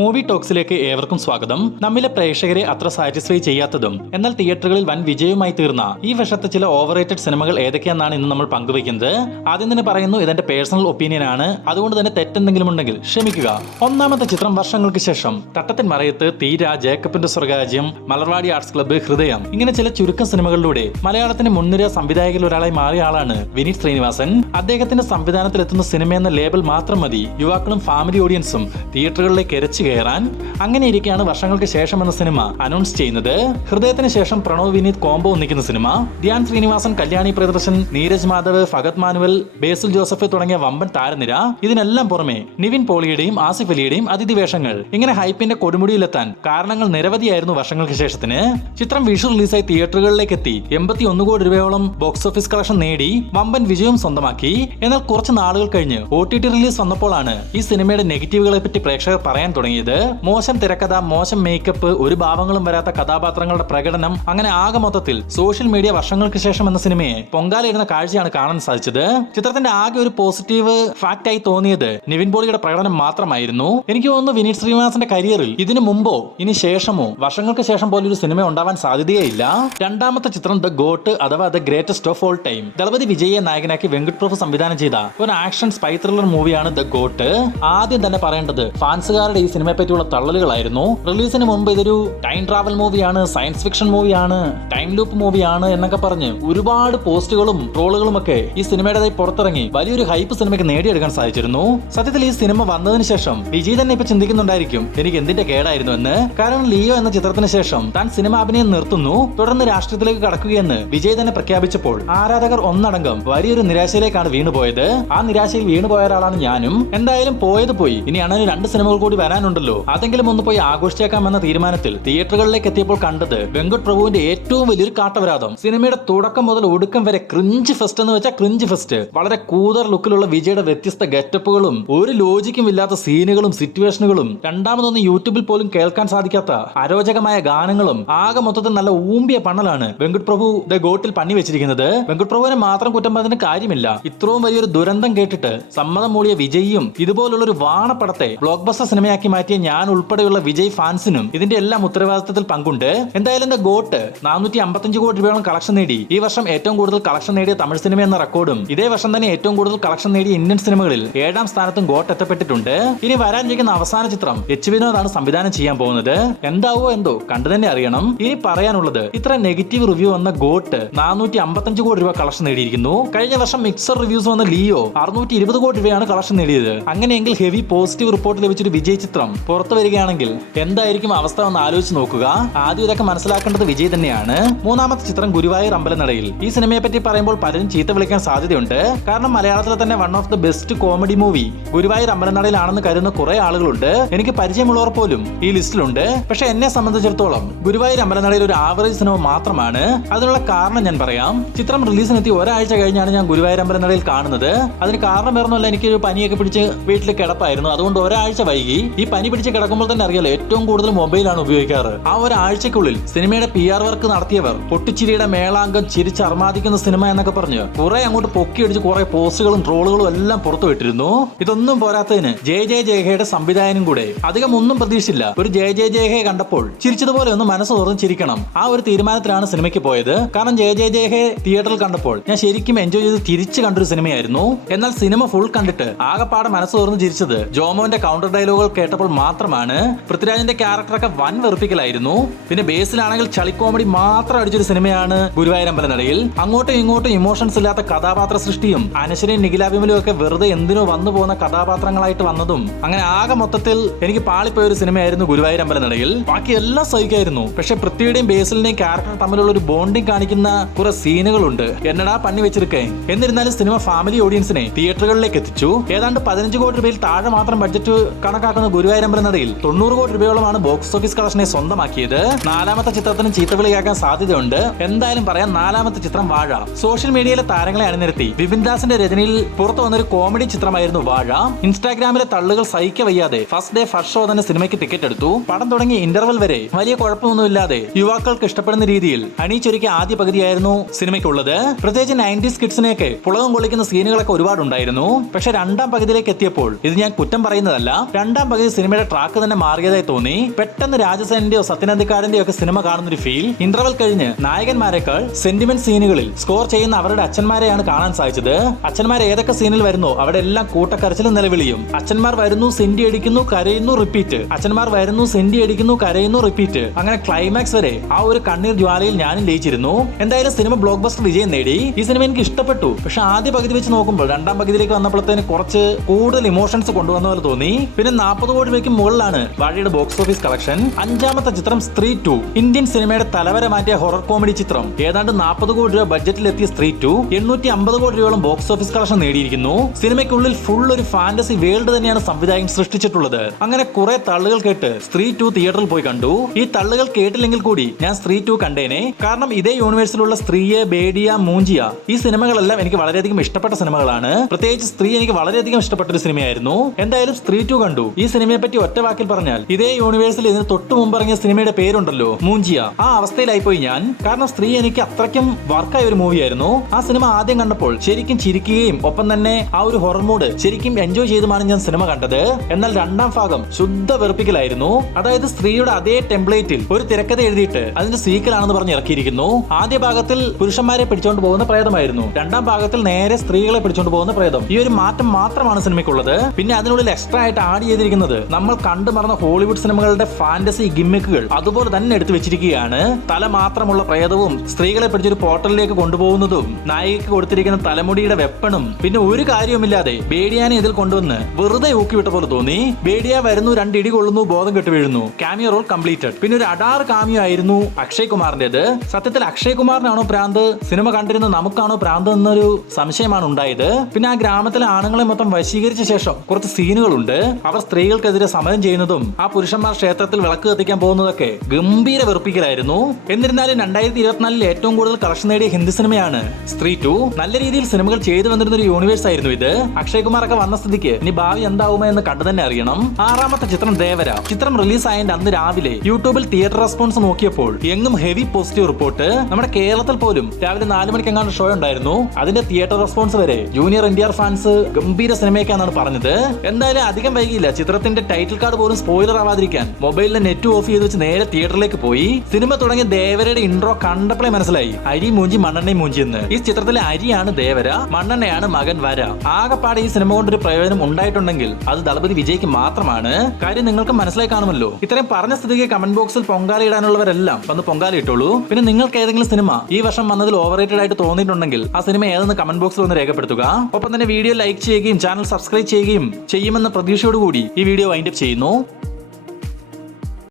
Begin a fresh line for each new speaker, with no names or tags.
Movie ടോക്സിലേക്ക് ഏവർക്കും സ്വാഗതം. നമ്മിലെ പ്രേക്ഷകരെ അത്ര സാറ്റിസ്ഫൈ ചെയ്യാത്തതും എന്നാൽ തിയേറ്ററുകളിൽ വൻ വിജയവുമായി തീർന്ന ഈ വർഷത്തെ ചില ഓവർ റേറ്റഡ് സിനിമകൾ ഏതൊക്കെയാണെന്നാണ് ഇന്ന് നമ്മൾ പങ്കുവയ്ക്കുന്നത്. ആദ്യം തന്നെ പറയുന്നു ഇതെന്റെ പേഴ്സണൽ ഒപ്പീനിയൻ ആണ്. അതുകൊണ്ട് തന്നെ തെറ്റെന്തെങ്കിലും ഉണ്ടെങ്കിൽ ക്ഷമിക്കുക. ഒന്നാമത്തെ ചിത്രം വർഷങ്ങൾക്ക് ശേഷം തട്ടത്തിൻ മറയത്ത് തീര ജേക്കബിന്റെ സ്വർഗരാജ്യം മലർവാടി ആർട്സ് ക്ലബ്ബ് ഹൃദയം ഇങ്ങനെ ചില ചുരുക്കം സിനിമകളിലൂടെ മലയാളത്തിന്റെ മുൻനിര സംവിധായകരിൽ ഒരാളായി മാറിയ ആളാണ് വിനീത് ശ്രീനിവാസൻ. അദ്ദേഹത്തിന്റെ സംവിധാനത്തിലെത്തുന്ന സിനിമ എന്ന ലേബൽ മാത്രം മതി. യുവാക്കളും ഫാമിലി ഓഡിയൻസും തിയേറ്ററുകളിലേക്ക് എരച്ചു കയറാൻ. അങ്ങനെ ഇരിക്കെയാണ് വർഷങ്ങൾക്ക് ശേഷം എന്ന സിനിമ അനൗൺസ് ചെയ്യുന്നത്. ഹൃദയത്തിന് ശേഷം പ്രണവ് വിനീത് കോംബോ ഒന്നിക്കുന്ന സിനിമ. ധ്യാൻ ശ്രീനിവാസൻ കല്യാണി പ്രിയദർശൻ നീരജ് മാധവ് ഫഗത് മാനുവൽ ബേസിൽ ജോസഫ് തുടങ്ങിയ വമ്പൻ താരനിര. ഇതിനെല്ലാം പുറമെ നിവിൻ പോളിയുടെയും ആസിഫ് അലിയുടെയും അതിഥി വേഷങ്ങൾ ഇങ്ങനെ ഹൈപ്പിന്റെ കൊടുമുടിയിലെത്താൻ കാരണങ്ങൾ നിരവധിയായിരുന്നു വർഷങ്ങൾക്ക് ശേഷത്തിന്. ചിത്രം വിഷു റിലീസായി തിയേറ്ററുകളിലേക്ക് എത്തി എൺപത്തി ഒന്ന് കോടി രൂപയോളം ബോക്സ് ഓഫീസ് കളക്ഷൻ നേടി വമ്പൻ വിജയം സ്വന്തമാക്കി. എന്നാൽ കുറച്ച് നാളുകൾ കഴിഞ്ഞ് ഒ ടി ടി റിലീസ് വന്നപ്പോഴാണ് ഈ സിനിമയുടെ നെഗറ്റീവുകളെ പറ്റി പ്രേക്ഷകർ പറയാൻ തുടങ്ങിയത്. മോശം തിരക്കഥ മോശം മേക്കപ്പ് ഒരു ഭാവങ്ങളും വരാത്ത കഥാപാത്രങ്ങളുടെ പ്രകടനം അങ്ങനെ ആകെ മൊത്തത്തിൽ സോഷ്യൽ മീഡിയ വർഷങ്ങൾക്ക് ശേഷം എന്ന സിനിമയെ പൊങ്കാലയിടുന്ന കാഴ്ചയാണ് കാണാൻ സാധിച്ചത്. ചിത്രത്തിന്റെ ആകെ ഒരു പോസിറ്റീവ് ഫാക്ട് ആയി തോന്നിയത് നിവിൻ പോളിയുടെ പ്രകടനം മാത്രമായിരുന്നു. എനിക്ക് തോന്നുന്നു വിനീത് ശ്രീനിവാസന്റെ കരിയറിൽ ഇതിനു മുമ്പോ ഇനി ശേഷമോ വർഷങ്ങൾക്ക് ശേഷം പോലെ ഒരു സിനിമ ഉണ്ടാവാൻ സാധ്യതയേയില്ല. രണ്ടാമത്തെ ചിത്രം ദ ഗോട്ട് അഥവാ the greatest of all time Thalapathy വിജയെ നായകനാക്കി വെങ്കട് പ്രഭു സംവിധാനം ചെയ്ത ഒരു ആക്ഷൻ സ്പൈ ത്രില്ലർ മൂവിയാണ് ദ ഗോട്ട് ആദ്യം തന്നെ പറയേണ്ടത് ഫാൻസുകാരുടെ ഈ സിനിമയെ പറ്റിയുള്ള തള്ളലുകളായിരുന്നു. റിലീസിന് മുമ്പ് ഇതൊരു ടൈം ട്രാവൽ മൂവിയാണ് സയൻസ് ഫിക്ഷൻ മൂവിയാണ് ടൈം ലൂപ്പ് മൂവിയാണ് എന്നൊക്കെ പറഞ്ഞ് ഒരുപാട് പോസ്റ്റുകളും ട്രോളുകളും ഒക്കെ ഈ സിനിമയുടേതായി പുറത്തിറങ്ങി വലിയൊരു ഹൈപ്പ് സിനിമയ്ക്ക് നേടിയെടുക്കാൻ സാധിച്ചിരുന്നു. സത്യത്തിൽ ഈ സിനിമ വന്നതിന് ശേഷം വിജയ് തന്നെ ഇപ്പൊ ചിന്തിക്കുന്നുണ്ടായിരിക്കും എനിക്ക് എന്തിന്റെ കേടായിരുന്നു എന്ന്. കാരണം ലിയോ എന്ന ചിത്രത്തിന് ശേഷം താൻ സിനിമ അഭിനയം നിർത്തുന്നു തുടർന്ന് രാഷ്ട്രീയത്തിലേക്ക് കടക്കുകയെന്ന് വിജയ് തന്നെ പ്രഖ്യാപിച്ചപ്പോൾ ആരാധകർ ഒന്നടങ്കം വലിയൊരു നിരാശയിലേക്കാണ് വീണുപോയത്. ആ നിരാശയിൽ വീണുപോയ ഒരാളാണ് ഞാനും. എന്തായാലും പോയത് പോയി. ഇനി അങ്ങനെ രണ്ട് സിനിമകൾ കൂടി വരാനുണ്ടല്ലോ അതെങ്കിലും ഒന്ന് പോയി ആഘോഷിച്ചേക്കാം എന്ന തീരുമാനത്തിൽ തിയേറ്ററുകളിലേക്ക് എത്തിയപ്പോൾ കണ്ടത് വെങ്കട് പ്രഭുവിന്റെ ഏറ്റവും വലിയൊരു കാട്ടവരാതം സിനിമയുടെ തുടക്കം മുതൽ ഒടുക്കം വരെ ക്രിഞ്ച് ഫെസ്റ്റ് എന്ന് വെച്ചാൽ ക്രിഞ്ച് ഫെസ്റ്റ്. വളരെ കൂതർ ലുക്കിലുള്ള വിജയുടെ വ്യത്യസ്ത ഗെറ്റപ്പുകളും ഒരു ലോജിക്കും ഇല്ലാത്ത സീനുകളും സിറ്റുവേഷനുകളും രണ്ടാമതൊന്നും യൂട്യൂബിൽ പോലും കേൾക്കാൻ സാധിക്കാത്ത അരോചകമായ ഗാനങ്ങളും ആകെ മൊത്തത്തിൽ നല്ല ഊമ്പിയ പണലാണ് വെങ്കട് പ്രഭു ദ ഗോട്ടിൽ പണി വെച്ചിരിക്കുന്നത്. വെങ്കട് പ്രഭുവിനെ മാത്രം കുറ്റം പറഞ്ഞതിന് കാര്യമില്ല. ഇത്രയും വലിയൊരു ദുരന്തം കേട്ടിട്ട് സമ്മതം മൂളിയ വിജയിയും ഇതുപോലുള്ള ഒരു വാണപ്പടത്തെ ബ്ലോക്ക് ബസ്റ്റർ സിനിമയാക്കി മാറ്റിയ ഞാൻ ഉൾപ്പെടെയുള്ള വിജയ് ഫാൻസിനും ഇതിന്റെ എല്ലാം ഉത്തരവാദിത്തത്തിൽ പങ്കുണ്ട്. എന്തായാലും ഗോട്ട്? നാനൂറ്റി അമ്പത്തഞ്ച് കോടി രൂപയോളം കളക്ഷൻ നേടി. ഈ വർഷം ഏറ്റവും കൂടുതൽ കളക്ഷൻ നേടിയ തമിഴ് സിനിമ എന്ന റെക്കോർഡും ഇതേ വർഷം തന്നെ ഏറ്റവും കൂടുതൽ കളക്ഷൻ നേടിയ ഇന്ത്യൻ സിനിമകളിൽ ഏഴാം സ്ഥാനത്തും ഗോട്ട് എത്തപ്പെട്ടിട്ടുണ്ട്. ഇനി വരാനിരിക്കുന്ന അവസാന ചിത്രം എച്ച് വിനോദാണ് സംവിധാനം ചെയ്യാൻ പോകുന്നത്. എന്താവോ എന്തോ കണ്ടു തന്നെ അറിയണം. ഇനി പറയാനുള്ളത് ഇത്ര നെഗറ്റീവ് റിവ്യൂ വന്ന ഗോട്ട് നാനൂറ്റി അമ്പത്തഞ്ച് കോടി രൂപ കളക്ഷൻ നേടിയിരിക്കുന്നു. കഴിഞ്ഞ വർഷം മിക്സർ റിവ്യൂസ് വന്ന ലിയോ അറുന്നൂറ്റി ഇരുപത് കോടി രൂപയാണ് കളക്ഷൻ നേടിയത്. അങ്ങനെയെങ്കിൽ ഹെവി പോസിറ്റീവ് റിപ്പോർട്ട് ലഭിച്ചൊരു വിജയ് ചിത്രം പുറത്തു വരികയാണെങ്കിൽ എന്തായിരിക്കും അവസ്ഥ എന്ന് ആലോചിച്ച് നോക്കുക. ആദ്യം ഇതൊക്കെ മനസ്സിലാക്കേണ്ടത് വിജയ് തന്നെയാണ്. മൂന്നാമത്തെ ചിത്രം ഗുരുവായൂർ അമ്പലനടയിൽ. ഈ സിനിമയെ പറ്റി പറയുമ്പോൾ പലരും ചീത്ത വിളിക്കാൻ സാധ്യതയുണ്ട്. കാരണം മലയാളത്തിലെ തന്നെ one of the best comedy movie Guruvayur അമ്പലനടയിലാണെന്ന് കരുതുന്ന കുറെ ആളുകളുണ്ട്. എനിക്ക് പരിചയമുള്ളവർ പോലും ഈ ലിസ്റ്റിലുണ്ട്. പക്ഷെ എന്നെ സംബന്ധിച്ചിടത്തോളം ഗുരുവായൂർ അമ്പലനടയിൽ ഒരു ആവറേജ് സിനിമ മാത്രമാണ്. അതിനുള്ള കാരണം ഞാൻ പറയാം. ചിത്രം റിലീസിനെത്തി ഒരാഴ്ച കഴിഞ്ഞാണ് ഞാൻ ഗുരുവായൂർ അമ്പലനടയിൽ കാണുന്നത്. അതിന് കാരണം വേറൊന്നുമല്ല എനിക്ക് ഒരു പനിയൊക്കെ പിടിച്ച് വീട്ടിൽ കിടപ്പായിരുന്നു. അതുകൊണ്ട് ഒരാഴ്ച വൈകി. ഈ പനി പിടിച്ച് കിടക്കുമ്പോൾ തന്നെ അറിയാലോ ഏറ്റവും കൂടുതൽ മൊബൈലാണ് ഉപയോഗിക്കാറ്. ആ ഒരാഴ്ചക്കുള്ളിൽ സിനിമയുടെ പി ആർ വർക്ക് നടത്തിയവർ പൊട്ടിച്ചിരിയുടെ മേളാംഗം ചിരിച്ചർമാദിക്കുന്ന സിനിമ എന്നൊക്കെ പറഞ്ഞ് കുറെ അങ്ങോട്ട് പൊക്കിയടിച്ച് കുറെ പോസ്റ്റുകളും ട്രോളുകളും എല്ലാം പുറത്തു വിട്ടിരുന്നു. ഇതൊന്നും പോരാത്തതിന് ജയ ജയ ജയഹയുടെ സംവിധായകനും കൂടെ. അധികം ഒന്നും പ്രതീക്ഷിച്ചില്ല. ഒരു ജയ ജയ ജയഹയെ കണ്ടപ്പോൾ ചിരിച്ചതുപോലെ ഒന്ന് മനസ്സ് തുറന്ന് ചിരിക്കണം. ആ ഒരു തീരുമാനത്തിലാണ് സിനിമയ്ക്ക് പോയത്. കാരണം ജയ ജയ ജയഹയെ തിയേറ്ററിൽ കണ്ടപ്പോൾ ഞാൻ ശരിക്കും എൻജോയ് ചെയ്ത് തിരിച്ചു കണ്ടൊരു സിനിമയായിരുന്നു. എന്നാൽ സിനിമ ഫുൾ കണ്ടിട്ട് ആകെപ്പാടെ മനസ്സ് തുറന്ന് ചിരിച്ചത് ജോമോന്റെ കൗണ്ടർ ഡയലോഗുകൾ കേട്ടപ്പോൾ മാത്രമാണ്. പൃഥ്വിരാജിന്റെ ക്യാരക്ടറൊക്കെ വൻ വെറുപ്പിക്കലായിരുന്നു. പിന്നെ ബേസിലാണെങ്കിൽ ചളി കോമഡി മാത്രം അടിച്ചൊരു സിനിമയാണ് ഗുരുവായൂരമ്പലനടയിൽ അങ്ങോട്ടും ഇങ്ങോട്ടും ഇമോഷൻസ് ഇല്ലാത്ത കഥാപാത്ര സൃഷ്ടിയും അനശ്വരയും നിഖിലാഭിമലും ഒക്കെ വെറുതെ എന്തിനോ വന്നു പോകുന്ന കഥാപാത്രങ്ങളായിട്ട് വന്നതും അങ്ങനെ ആകെ മൊത്തത്തിൽ എനിക്ക് പാളിപ്പോയ ഒരു സിനിമയായിരുന്നു ഗുരുവായൂരമ്പലനടയിൽ ബാക്കി എല്ലാം സഹിക്കായിരുന്നു. പക്ഷെ പൃഥ്വിയുടെയും ബേസിലിന്റെയും ക്യാരക്ടർ തമ്മിലുള്ള ഒരു ബോണ്ടിങ് കാണിക്കുന്ന കുറെ സീനുകളുണ്ട്. എന്നടാ പണി വെച്ചിരിക്കേ? എന്നിരുന്നാലും സിനിമ ഫാമിലി ഓഡിയൻസിനെ തിയേറ്ററുകളിലേക്ക് എത്തിച്ചു. ഏതാണ്ട് പതിനഞ്ച് കോടി രൂപയിൽ താഴെ മാത്രം ബഡ്ജറ്റ് കണക്കാക്കുന്ന ഗുരുവായൂരമ്പലം നടയിൽ തൊണ്ണൂറ് കോടി രൂപയോളമാണ് ബോക്സ് ഓഫീസ് കളക്ഷനെ സ്വന്തമാക്കിയത്. നാലാമത്തെ ചിത്രത്തിന് ചീത്തവിളിയാക്കാൻ സാധ്യതയുണ്ട്. എന്തായാലും പറയാം നാലാമത്തെ ചിത്രം വാഴ. സോഷ്യൽ മീഡിയയിലെ താരങ്ങളെ അണിനിരത്തി വിപിൻ ദാസിന്റെ രചനയിൽ പുറത്തു വന്നൊരു കോമഡി ചിത്രമായിരുന്നു വാഴ. ഇൻസ്റ്റാഗ്രാമിലെ തള്ളുകൾ സഹിക്ക വയ്യാതെ ഫസ്റ്റ് ഡേ ഫസ്റ്റ് ഷോ തന്നെ സിനിമയ്ക്ക് ടിക്കറ്റ് എടുത്തു. പടം തുടങ്ങി ഇന്റർവൽ വരെ വലിയ കുഴപ്പമൊന്നുമില്ലാതെ യുവാക്കൾക്ക് ഇഷ്ടപ്പെടുന്ന രീതിയിൽ അണിയിച്ചൊരുക്കിയ ആദ്യ പകുതിയായിരുന്നു സിനിമയ്ക്കുള്ളത് പ്രത്യേകിച്ച് നയന്റീസ് കിഡ്സിനെയൊക്കെ പുളകം കൊള്ളിക്കുന്ന സീനുകളൊക്കെ ഒരുപാടുണ്ടായിരുന്നു. പക്ഷെ രണ്ടാം പകുതിയിലേക്ക് എത്തിയപ്പോൾ ഇത് ഞാൻ കുറ്റം പറയുന്നതല്ല. രണ്ടാം പകുതി സിനിമ സിനിമയുടെ ട്രാക്ക് തന്നെ മാറിയതായി തോന്നി. പെട്ടെന്ന് രാജസേനന്റെയോ സത്യനന്ദിക്കാരന്റെയോ ഒക്കെ സിനിമ കാണുന്ന ഒരു ഫീൽ ഇന്റർവൽ കഴിഞ്ഞ് നായകന്മാരെക്കാൾ സെന്റിമെന്റ് സീനുകളിൽ സ്കോർ ചെയ്യുന്ന അവരുടെ അച്ഛന്മാരെയാണ് കാണാൻ സാധിച്ചത്. അച്ഛന്മാർ ഏതൊക്കെ സീനിൽ വരുന്നു അവിടെ എല്ലാം കൂട്ടക്കരച്ചിലും നിലവിളിയും. അച്ഛന്മാർ വരുന്നു സെന്റി അടിക്കുന്നു കരയുന്നു റിപ്പീറ്റ് അച്ഛന്മാർ വരുന്നു സെന്റി അടിക്കുന്നു കരയുന്നു റിപ്പീറ്റ് അങ്ങനെ ക്ലൈമാക്സ് വരെ ആ ഒരു കണ്ണീർ ജ്വാലയിൽ ഞാനും ലയിച്ചിരുന്നു. എന്തായാലും സിനിമ ബ്ലോക്ക് ബസ്റ്റർ വിജയം നേടി. ഈ സിനിമ എനിക്ക് ഇഷ്ടപ്പെട്ടു. പക്ഷെ ആദ്യ പകുതി വെച്ച് നോക്കുമ്പോൾ രണ്ടാം പകുതിയിലേക്ക് വന്നപ്പോഴത്തേന് കുറച്ച് കൂടുതൽ ഇമോഷൻസ് കൊണ്ടുവന്ന പോലെ തോന്നി. പിന്നെ നാൽപ്പത് കോടി രൂപയ്ക്ക് മുകളിലാണ് വാഴയുടെ ബോക്സ് ഓഫീസ് കളക്ഷൻ അഞ്ചാമത്തെ ചിത്രം സ്ത്രീ ടു. ഇന്ത്യൻ സിനിമയുടെ തലവര മാറ്റിയ ഹൊറർ കോമഡി ചിത്രം. ഏതാണ്ട് നാൽപ്പത് കോടി രൂപ ബഡ്ജറ്റിലെത്തിയ സ്ത്രീ ടു. എണ്ണൂറ്റി അമ്പത് കോടി രൂപയോളം ബോക്സ് ഓഫീസ് കളക്ഷൻ നേടിയിരിക്കുന്നു. സിനിമയ്ക്കുള്ളിൽ ഫുൾ ഒരു ഫാന്റസി വേൾഡ് തന്നെയാണ് സംവിധായകൻ സൃഷ്ടിച്ചിട്ടുള്ളത്. അങ്ങനെ കുറെ തള്ളുകൾ കേട്ട് സ്ത്രീ ടു തിയേറ്ററിൽ പോയി കണ്ടു. ഈ തള്ളുകൾ കേട്ടില്ലെങ്കിൽ കൂടി ഞാൻ സ്ത്രീ ടു കണ്ടേനെ. കാരണം ഇതേ യൂണിവേഴ്സിലുള്ള സ്ത്രീയെ ബേഡിയ മൂഞ്ചിയ ഈ സിനിമകളെല്ലാം എനിക്ക് വളരെയധികം ഇഷ്ടപ്പെട്ട സിനിമകളാണ്. പ്രത്യേകിച്ച് സ്ത്രീ എനിക്ക് വളരെയധികം ഇഷ്ടപ്പെട്ട ഒരു സിനിമയായിരുന്നു. എന്തായാലും സ്ത്രീ ടു കണ്ടു. ഈ സിനിമയെ പറ്റി ഒറ്റ വാക്കിൽ പറഞ്ഞാൽ ഇതേ യൂണിവേഴ്സിൽ ഇതിന് തൊട്ട് മുമ്പ് ഇറങ്ങിയ സിനിമയുടെ പേരുണ്ടല്ലോ മൂഞ്ചിയ. ആ അവസ്ഥയിലായിപ്പോയി ഞാൻ. കാരണം സ്ത്രീ എനിക്ക് അത്രയ്ക്കും വർക്കായ ഒരു മൂവിയായിരുന്നു ആ സിനിമ ആദ്യം കണ്ടപ്പോൾ ശരിക്കും ചിരിക്കുകയും ഒപ്പം തന്നെ ആ ഒരു ഹൊറർ മൂഡ് ശരിക്കും എൻജോയ് ചെയ്തുമാണ് ഞാൻ സിനിമ കണ്ടത്. എന്നാൽ രണ്ടാം ഭാഗം ശുദ്ധ വെറുപ്പിക്കലായിരുന്നു. അതായത് സ്ത്രീയുടെ അതേ ടെംപ്ലേറ്റിൽ ഒരു തിരക്കഥ എഴുതിയിട്ട് അതിന്റെ സീക്കലാണെന്ന് പറഞ്ഞ് ഇറക്കിയിരിക്കുന്നു. ആദ്യ ഭാഗത്തിൽ പുരുഷന്മാരെ പിടിച്ചോണ്ട് പോകുന്ന പ്രേതമായിരുന്നു. രണ്ടാം ഭാഗത്തിൽ നേരെ സ്ത്രീകളെ പിടിച്ചോണ്ട് പോകുന്ന പ്രേതം. ഈ ഒരു മാറ്റം മാത്രമാണ് സിനിമയ്ക്കുള്ളത്. പിന്നെ അതിനുള്ളിൽ എക്സ്ട്രാ ആയിട്ട് ആഡ് ചെയ്തിരിക്കുന്നത് നമ്മൾ കണ്ടു മറന്ന ഹോളിവുഡ് സിനിമകളുടെ ഫാന്റസി ഗിമ്മിക്കുകൾ അതുപോലെ തന്നെ എടുത്തു വെച്ചിരിക്കുകയാണ്. തല മാത്രമുള്ള പ്രേതവും സ്ത്രീകളെ പിടിച്ചൊരു പോർട്ടലിലേക്ക് കൊണ്ടുപോകുന്നതും നായികക്ക് കൊടുത്തിരിക്കുന്ന തലമുടിയുടെ വെപ്പണും പിന്നെ ഒരു കാര്യവുമില്ലാതെ ബേഡിയാനെ ഇതിൽ കൊണ്ടുവന്ന് വെറുതെ ഊക്കി വിട്ട പോലെ തോന്നി. ബേഡിയ വരുന്നു രണ്ട് ഇടി കൊള്ളുന്നു ബോധം കെട്ട് വീഴുന്നു. കാമിയോ റോൾ കംപ്ലീറ്റഡ് പിന്നെ ഒരു അഡാർ കാമിയോ ആയിരുന്നു അക്ഷയ് കുമാറിന്റേത് സത്യത്തിൽ അക്ഷയ് കുമാറിനാണോ പ്രാന്ത്? സിനിമ കണ്ടിരുന്ന നമുക്കാണോ പ്രാന്ത് എന്നൊരു സംശയമാണ് ഉണ്ടായത്. പിന്നെ ആ ഗ്രാമത്തിലെ ആണുങ്ങളെ മൊത്തം വശീകരിച്ച ശേഷം കുറച്ച് സീനുകളുണ്ട്. അവർ സ്ത്രീകൾക്കെതിരെ സമരം ചെയ്യുന്നതും ആ പുരുഷന്മാർ ക്ഷേത്രത്തിൽ വിളക്ക് കത്തിക്കാൻ പോകുന്നതൊക്കെ ഗംഭീര വെറുപ്പിക്കലായിരുന്നു. എന്നിരുന്നാലും രണ്ടായിരത്തി ഇരുപത്തിനാലിൽ ഏറ്റവും കൂടുതൽ കളക്ഷൻ നേടിയ ഹിന്ദി സിനിമയാണ് സ്ത്രീ ടു. നല്ല രീതിയിൽ സിനിമകൾ ചെയ്തു വന്നിരുന്ന ഒരു യൂണിവേഴ്സ് ആയിരുന്നു ഇത്. അക്ഷയ് കുമാർ ഒക്കെ വന്ന സ്ഥിതിക്ക് ഇനി ഭാവി എന്താവുമോ എന്ന് കണ്ടു തന്നെ അറിയണം. ആറാമത്തെ ചിത്രം ദേവര. ചിത്രം റിലീസ് ആയതിന്റെ അന്ന് രാവിലെ യൂട്യൂബിൽ തിയേറ്റർ റെസ്പോൺസ് നോക്കിയപ്പോൾ എങ്ങും ഹെവി പോസിറ്റീവ് റിപ്പോർട്ട് നമ്മുടെ കേരളത്തിൽ പോലും രാവിലെ നാല് മണിക്ക് എങ്ങാണ്ട് ഷോ ഉണ്ടായിരുന്നു. അതിന്റെ തിയേറ്റർ റെസ്പോൺസ് വരെ ജൂനിയർ എൻ ഫാൻസ് ഗംഭീര സിനിമയൊക്കെയാണെന്നാണ് പറഞ്ഞത്. എന്തായാലും അധികം വൈകിയില്ല. ചിത്രത്തിന്റെ ടൈറ്റിൽ കാർഡ് പോലും സ്പോയിലർ ആവാതിരിക്കാൻ മൊബൈലിലെ നെറ്റ് ഓഫ് ചെയ്ത് വെച്ച് നേരെ തിയേറ്ററിലേക്ക് പോയി. സിനിമ തുടങ്ങിയ ദേവരയുടെ ഇൻട്രോ കണ്ടപ്പോഴേ മനസ്സിലായി. അരി മൂഞ്ചി മണ്ണെണ്ണയും മൂഞ്ചി എന്ന്. ഈ ചിത്രത്തിലെ അരിയാണ് ദേവര മണ്ണെണ്ണയാണ് മകൻ വര. ആകെപ്പാടെ ഈ സിനിമ കൊണ്ടൊരു പ്രയോജനം ഉണ്ടായിട്ടുണ്ടെങ്കിൽ അത് ദളപതി വിജയ്ക്ക് മാത്രമാണ്. കാര്യം നിങ്ങൾക്ക് മനസ്സിലായി കാണുമല്ലോ. ഇത്രയും പറഞ്ഞ സ്ഥിതിക്ക് കമന്റ് ബോക്സിൽ പൊങ്കാല ഇടാനുള്ളവരെല്ലാം വന്ന് പൊങ്കാല ഇട്ടുള്ളൂ പിന്നെ നിങ്ങൾക്ക് ഏതെങ്കിലും സിനിമ ഈ വർഷം വന്നതിൽ ഓവർ റേറ്റഡ് ആയിട്ട് തോന്നിയിട്ടുണ്ടെങ്കിൽ ആ സിനിമ ഏതെന്ന് കമന്റ് ബോക്സിൽ ഒന്ന് രേഖപ്പെടുത്തുക. ഒപ്പം തന്നെ വീഡിയോ ലൈക്ക് ചെയ്യുകയും ചാനൽ സബ്സ്ക്രൈബ് ചെയ്യുകയും ചെയ്യുമെന്ന പ്രതീക്ഷയോടുകൂടി ഈ വീഡിയോ വൈൻഡപ്പ് ചെയ്യുന്നു.